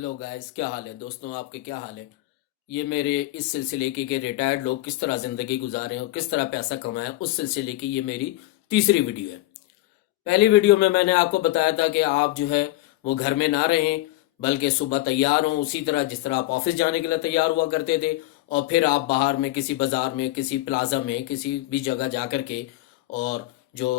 Hello guys, کیا حال ہے دوستوں؟ آپ کے کیا حال ہے؟ یہ میرے اس سلسلے کی کہ ریٹائرڈ لوگ کس طرح زندگی گزارے ہیں اور کس طرح پیسہ کمائیں، اس سلسلے کی یہ میری تیسری ویڈیو ہے۔ پہلی ویڈیو میں نے آپ کو بتایا تھا کہ آپ جو ہے وہ گھر میں نہ رہیں، بلکہ صبح تیار ہوں اسی طرح جس طرح آپ آفس جانے کے لیے تیار ہوا کرتے تھے، اور پھر آپ باہر میں کسی بازار میں، کسی پلازا میں، کسی بھی جگہ جا کر کے اور جو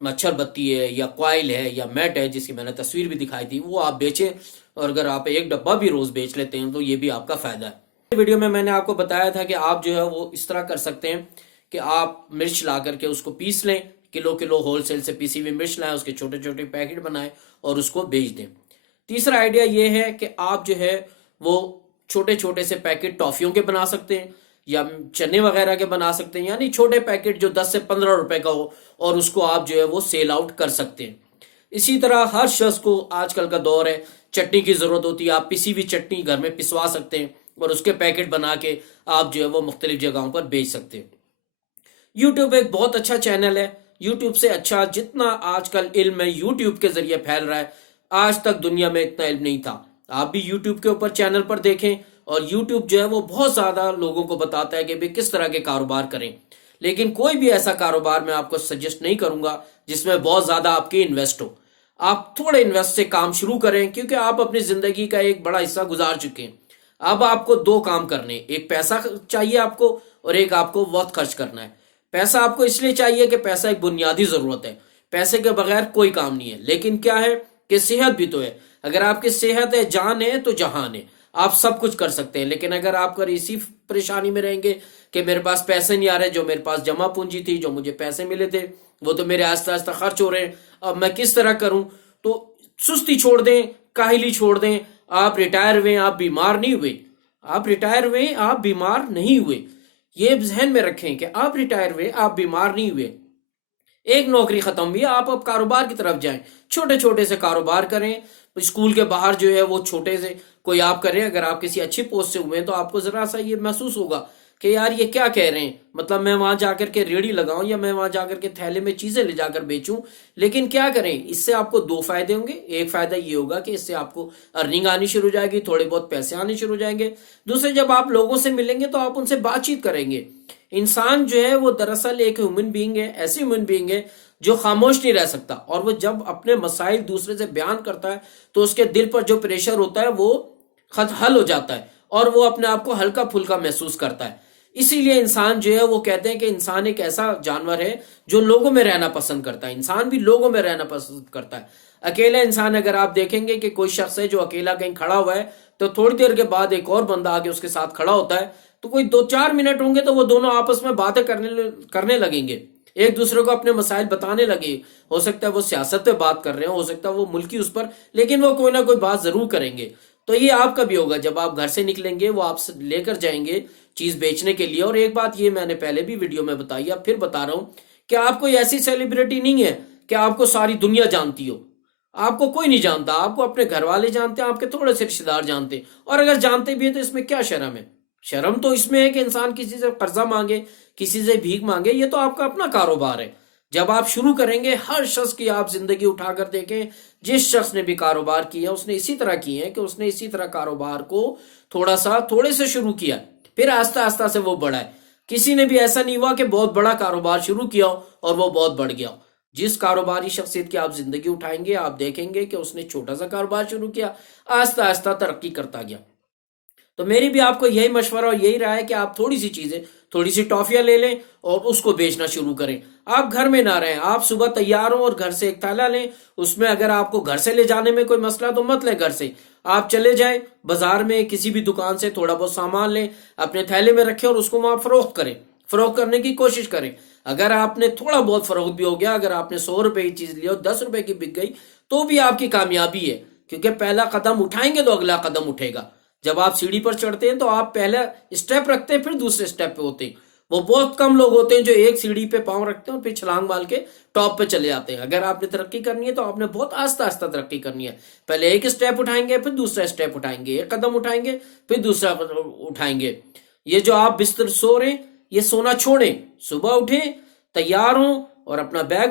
مچھر بتی ہے یا کوائل ہے یا میٹ ہے جس کی میں نے تصویر بھی دکھائی تھی وہ آپ بیچیں، اور اگر آپ ایک ڈبہ بھی روز بیچ لیتے ہیں تو یہ بھی آپ کا فائدہ ہے۔ ویڈیو میں نے آپ کو بتایا تھا کہ آپ جو ہے وہ اس طرح کر سکتے ہیں کہ آپ مرچ لا کر کے اس کو پیس لیں، کلو کلو ہول سیل سے پیسی ہوئی مرچ لائیں، اس کے چھوٹے چھوٹے پیکٹ بنائیں اور اس کو بیچ دیں۔ تیسرا آئیڈیا یہ ہے کہ آپ جو ہے وہ چھوٹے چھوٹے سے پیکٹ ٹافیوں کے بنا سکتے ہیں یا چنے وغیرہ کے بنا سکتے ہیں، یعنی چھوٹے پیکٹ جو 10 سے 15 روپے کا ہو، اور اس کو آپ جو ہے وہ سیل آؤٹ کر سکتے ہیں۔ اسی طرح ہر شخص کو آج کل کا دور ہے، چٹنی کی ضرورت ہوتی ہے، آپ پسی ہوئی چٹنی گھر میں پسوا سکتے ہیں اور اس کے پیکٹ بنا کے آپ جو ہے وہ مختلف جگہوں پر بیچ سکتے ہیں۔ یوٹیوب ایک بہت اچھا چینل ہے۔ یوٹیوب سے اچھا جتنا آج کل علم ہے یوٹیوب کے ذریعے پھیل رہا ہے، آج تک دنیا میں اتنا علم نہیں تھا۔ آپ بھی یوٹیوب کے اوپر چینل پر دیکھیں، اور یوٹیوب جو ہے وہ بہت زیادہ لوگوں کو بتاتا ہے کہ بھی کس طرح کے کاروبار کریں، لیکن کوئی بھی ایسا کاروبار میں آپ کو سجیسٹ نہیں کروں گا جس میں بہت زیادہ آپ کی انویسٹ ہو۔ آپ تھوڑے انویسٹ سے کام شروع کریں، کیونکہ آپ اپنی زندگی کا ایک بڑا حصہ گزار چکے ہیں۔ اب آپ کو دو کام کرنے، ایک پیسہ چاہیے آپ کو، اور ایک آپ کو وقت خرچ کرنا ہے۔ پیسہ آپ کو اس لیے چاہیے کہ پیسہ ایک بنیادی ضرورت ہے، پیسے کے بغیر کوئی کام نہیں ہے، لیکن کیا ہے کہ صحت بھی تو ہے۔ اگر آپ کی صحت ہے، جان ہے تو جہان ہے، آپ سب کچھ کر سکتے ہیں۔ لیکن اگر آپ کا اسی پریشانی میں رہیں گے کہ میرے پاس پیسے نہیں آ رہے، جو میرے پاس جمع پونجی تھی، جو مجھے پیسے ملے تھے وہ تو میرے آہستہ آہستہ خرچ ہو رہے ہیں، اب میں کس طرح کروں؟ تو سستی چھوڑ دیں، کاہلی چھوڑ دیں۔ آپ ریٹائر ہوئے، آپ بیمار نہیں ہوئے، آپ ریٹائر ہوئے، آپ بیمار نہیں ہوئے، یہ ذہن میں رکھیں کہ آپ ریٹائر ہوئے، آپ بیمار نہیں ہوئے۔ ایک نوکری ختم ہوئی، آپ اب کاروبار کی طرف جائیں، چھوٹے چھوٹے سے کاروبار کریں۔ اسکول کے باہر جو ہے وہ چھوٹے سے کوئی آپ کریں۔ اگر آپ کسی اچھی پوسٹ سے ہوئے ہیں تو آپ کو ذرا سا یہ محسوس ہوگا کہ یار یہ کیا کہہ رہے ہیں، مطلب میں وہاں جا کر کے ریڑھی لگاؤں یا میں وہاں جا کر کے تھیلے میں چیزیں لے جا کر بیچوں، لیکن کیا کریں؟ اس سے آپ کو دو فائدے ہوں گے۔ ایک فائدہ یہ ہوگا کہ اس سے آپ کو ارننگ آنی شروع ہو جائے گی، تھوڑے بہت پیسے آنے شروع ہو جائیں گے۔ دوسرے، جب آپ لوگوں سے ملیں گے تو آپ ان سے بات چیت کریں گے۔ انسان جو ہے وہ دراصل ایک ہیومن بینگ ہے، ایسی ہیومن بینگ ہے جو خاموش نہیں رہ سکتا، اور وہ جب اپنے مسائل دوسرے سے بیان کرتا ہے تو اس کے دل پر جو پریشر ہوتا ہے وہ خود حل ہو جاتا ہے، اور وہ اپنے آپ کو ہلکا پھلکا محسوس کرتا ہے۔ اسی لیے انسان جو ہے وہ کہتے ہیں کہ انسان ایک ایسا جانور ہے جو لوگوں میں رہنا پسند کرتا ہے۔ انسان بھی لوگوں میں رہنا پسند کرتا ہے۔ اکیلا انسان اگر آپ دیکھیں گے کہ کوئی شخص ہے جو اکیلا کہیں کھڑا ہوا ہے تو تھوڑی دیر کے بعد ایک اور بندہ آگے اس کے ساتھ کھڑا ہوتا ہے، تو کوئی 2-4 منٹ ہوں گے تو وہ دونوں آپس میں باتیں کرنے لگیں گے، ایک دوسرے کو اپنے مسائل بتانے لگے۔ ہو سکتا ہے وہ سیاست پہ بات کر رہے ہیں، ہو سکتا ہے وہ ملکی اس پر، لیکن وہ کوئی نہ کوئی بات ضرور کریں گے۔ تو یہ آپ کا بھی ہوگا، جب آپ گھر سے نکلیں گے وہ آپ سے لے کر جائیں گے چیز بیچنے کے لیے۔ اور ایک بات یہ میں نے پہلے بھی ویڈیو میں بتائی، اب پھر بتا رہا ہوں کہ آپ کوئی ایسی سیلیبریٹی نہیں ہے کہ آپ کو ساری دنیا جانتی ہو۔ آپ کو کوئی نہیں جانتا، آپ کو اپنے گھر والے جانتے ہیں، آپ کے تھوڑے سے رشتے دار جانتے ہیں، اور اگر جانتے بھی ہیں تو اس میں کیا شرم ہے؟ شرم تو اس میں ہے کہ انسان کسی سے قرضہ مانگے، کسی سے بھیک مانگے، یہ تو آپ کا اپنا کاروبار ہے۔ جب آپ شروع کریں گے، ہر شخص کی آپ زندگی اٹھا کر دیکھیں، جس شخص نے بھی کاروبار کیا اس نے اسی طرح کی ہے کہ اس نے اسی طرح کاروبار کو تھوڑے سے شروع کیا، پھر آہستہ آہستہ سے وہ بڑھا ہے۔ کسی نے بھی ایسا نہیں ہوا کہ بہت بڑا کاروبار شروع کیا ہو اور وہ بہت بڑھ گیا ہو۔ جس کاروباری شخصیت کی آپ زندگی اٹھائیں گے، آپ دیکھیں گے کہ اس نے چھوٹا سا کاروبار شروع کیا، آہستہ آہستہ ترقی کرتا گیا۔ تو میری بھی آپ کو یہی مشورہ اور یہی رائے ہے کہ آپ تھوڑی سی چیزیں، تھوڑی سی ٹافیاں لے لیں اور اس کو بیچنا شروع کریں۔ آپ گھر میں نہ رہیں، آپ صبح تیار ہوں اور گھر سے ایک تھیلا لیں، اس میں اگر آپ کو گھر سے لے جانے میں کوئی مسئلہ تو مت لیں، گھر سے آپ چلے جائیں بازار میں کسی بھی دکان سے تھوڑا بہت سامان لیں، اپنے تھیلے میں رکھیں اور اس کو وہاں فروخت کریں، فروخت کرنے کی کوشش کریں۔ اگر آپ نے تھوڑا بہت فروخت بھی ہو گیا، اگر آپ نے 100 روپے کی چیز لی اور 10 روپے کی بک گئی تو بھی آپ کی کامیابی ہے، کیونکہ پہلا قدم اٹھائیں گے تو اگلا قدم اٹھے گا۔ جب آپ سیڑھی پر چڑھتے ہیں تو آپ پہلا اسٹیپ رکھتے ہیں، پھر دوسرے اسٹیپ پہ ہوتے ہیں۔ وہ بہت کم لوگ ہوتے ہیں جو ایک سیڑھی پہ پاؤں رکھتے ہیں اور پھر چھلانگ مال کے ٹاپ پہ چلے جاتے ہیں۔ اگر آپ نے ترقی کرنی ہے تو آپ نے بہت آہستہ آہستہ ترقی کرنی ہے۔ پہلے ایک اسٹیپ اٹھائیں گے، پھر دوسرا اسٹیپ اٹھائیں گے، ایک قدم اٹھائیں گے، پھر دوسرا قدم اٹھائیں گے۔ یہ جو آپ بستر سو رہے ہیں، یہ سونا چھوڑیں، صبح اٹھیں، تیار ہوں اور اپنا بیگ